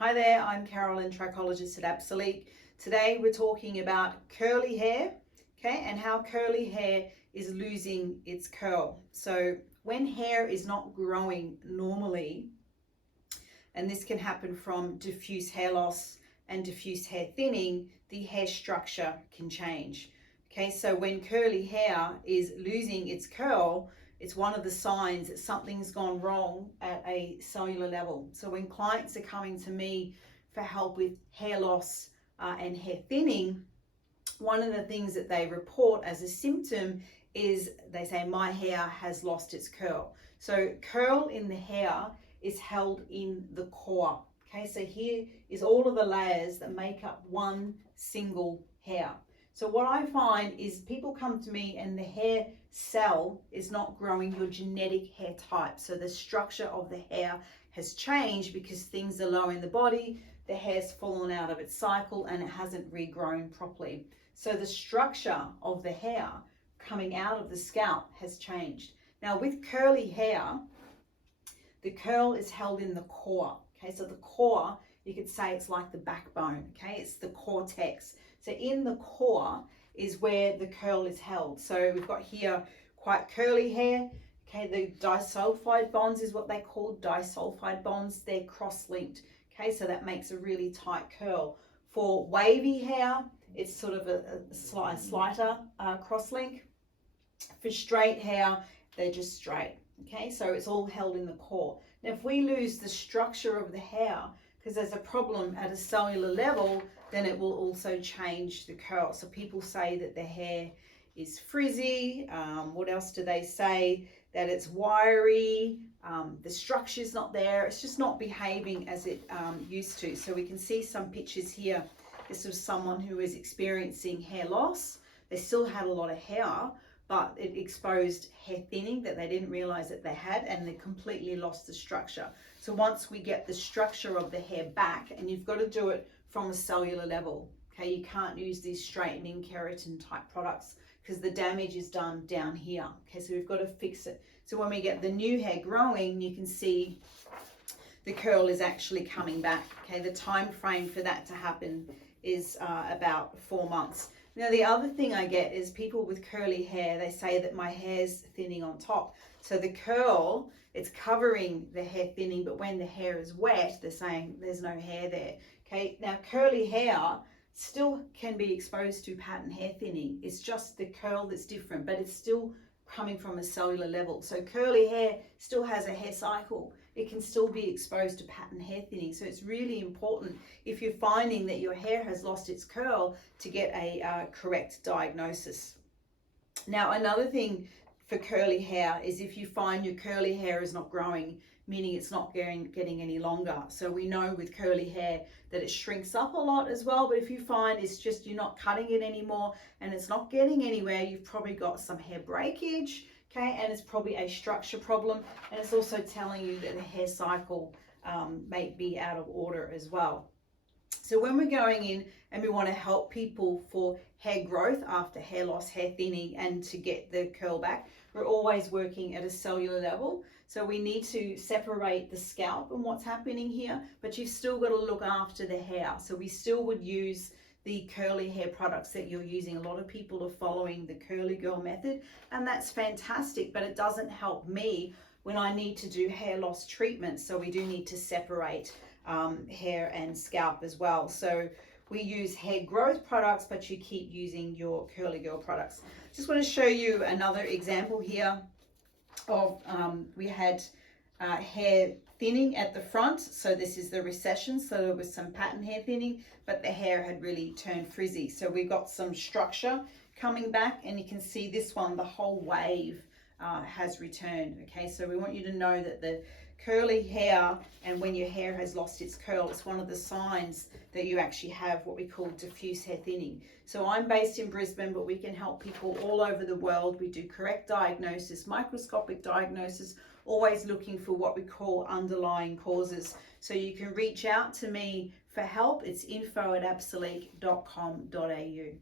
Hi there, I'm Carolyn, Trichologist at Absolute. Today we're talking about curly hair, okay, and how curly hair is losing its curl. So when hair is not growing normally, and this can happen from diffuse hair loss and diffuse hair thinning, the hair structure can change. Okay, so when curly hair is losing its curl, it's one of the signs that something's gone wrong at a cellular level. So when clients are coming to me for help with hair loss and hair thinning, one of the things that they report as a symptom is they say, my hair has lost its curl. So curl in the hair is held in the core. Okay, so here is all of the layers that make up one single hair. So what I find is people come to me and the hair cell is not growing your genetic hair type. So the structure of the hair has changed because things are low in the body, the hair's fallen out of its cycle and it hasn't regrown properly. So the structure of the hair coming out of the scalp has changed. Now with curly hair, the curl is held in the core. Okay, so the core, you could say it's like the backbone. Okay, it's the cortex. So in the core is where the curl is held. So we've got here quite curly hair. Okay, the disulphide bonds is what they call disulphide bonds. They're cross-linked. Okay, so that makes a really tight curl. For wavy hair, it's sort of a slighter cross-link. For straight hair, they're just straight. Okay, so it's all held in the core. Now, if we lose the structure of the hair, because there's a problem at a cellular level, then it will also change the curl. So people say that the hair is frizzy. What else do they say? That it's wiry. The structure's not there. It's just not behaving as it used to. So we can see some pictures here. This was someone who was experiencing hair loss. They still had a lot of hair, but it exposed hair thinning that they didn't realize that they had, and they completely lost the structure. So once we get the structure of the hair back, and you've got to do it from a cellular level, okay? You can't use these straightening keratin type products because the damage is done down here, okay? So we've got to fix it. So when we get the new hair growing, you can see the curl is actually coming back, okay? The time frame for that to happen is about 4 months. Now, the other thing I get is people with curly hair, they say that my hair's thinning on top. So the curl, it's covering the hair thinning, but when the hair is wet, they're saying there's no hair there. Okay, now curly hair still can be exposed to pattern hair thinning. It's just the curl that's different, but it's still coming from a cellular level. So curly hair still has a hair cycle. It can still be exposed to pattern hair thinning. So it's really important, if you're finding that your hair has lost its curl, to get a correct diagnosis. Now, another thing for curly hair is if you find your curly hair is not growing, meaning it's not getting any longer. So we know with curly hair that it shrinks up a lot as well, but if you find it's just you're not cutting it anymore and it's not getting anywhere, you've probably got some hair breakage, okay, and it's probably a structure problem, and it's also telling you that the hair cycle may be out of order as well. So when we're going in and we want to help people for hair growth after hair loss, hair thinning, and to get the curl back, we're always working at a cellular level. So we need to separate the scalp and what's happening here, but you've still got to look after the hair. So we still would use the curly hair products that you're using. A lot of people are following the curly girl method, and that's fantastic, but it doesn't help me when I need to do hair loss treatment. So we do need to separate hair and scalp as well. So we use hair growth products, but you keep using your curly girl products. Just want to show you another example here of we had hair thinning at the front. So this is the recession. So there was some pattern hair thinning, but the hair had really turned frizzy. So we've got some structure coming back, and you can see this one, the whole wave has returned. Okay, so we want you to know that the curly hair, and when your hair has lost its curl, it's one of the signs that you actually have what we call diffuse hair thinning. So I'm based in Brisbane, but we can help people all over the world. We do correct diagnosis, microscopic diagnosis, always looking for what we call underlying causes. So you can reach out to me for help. It's info@absolute.com.au.